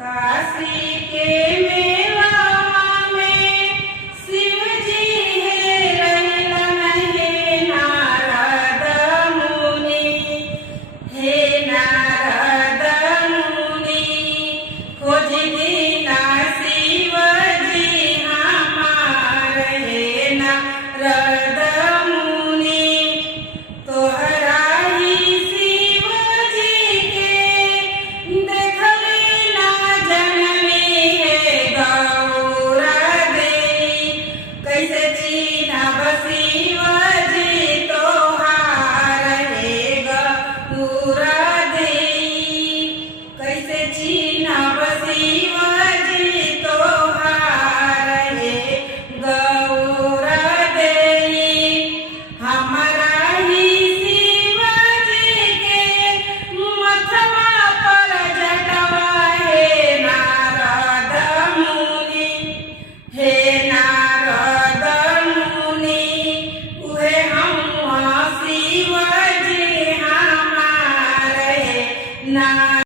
काशी के मेला में शिव जी है रहिलन हे नारद मुनि। हे नारद मुनि खोज दीना शिव जी हमार। हे नारद मुनि तोहरा ही शिव जी के देखली ना जनमी। हे गौरा देई कैसे चिन्हब शिव जी तोहार। हे गौरा देई कैसे चिन्हब शिव जी तोहार। हे गौरा देई हमरा ही शिव जी के मथवा पर जटवा। हे नारद मुनि हे नारद मुनि उहे हम शिव जी हमार। हे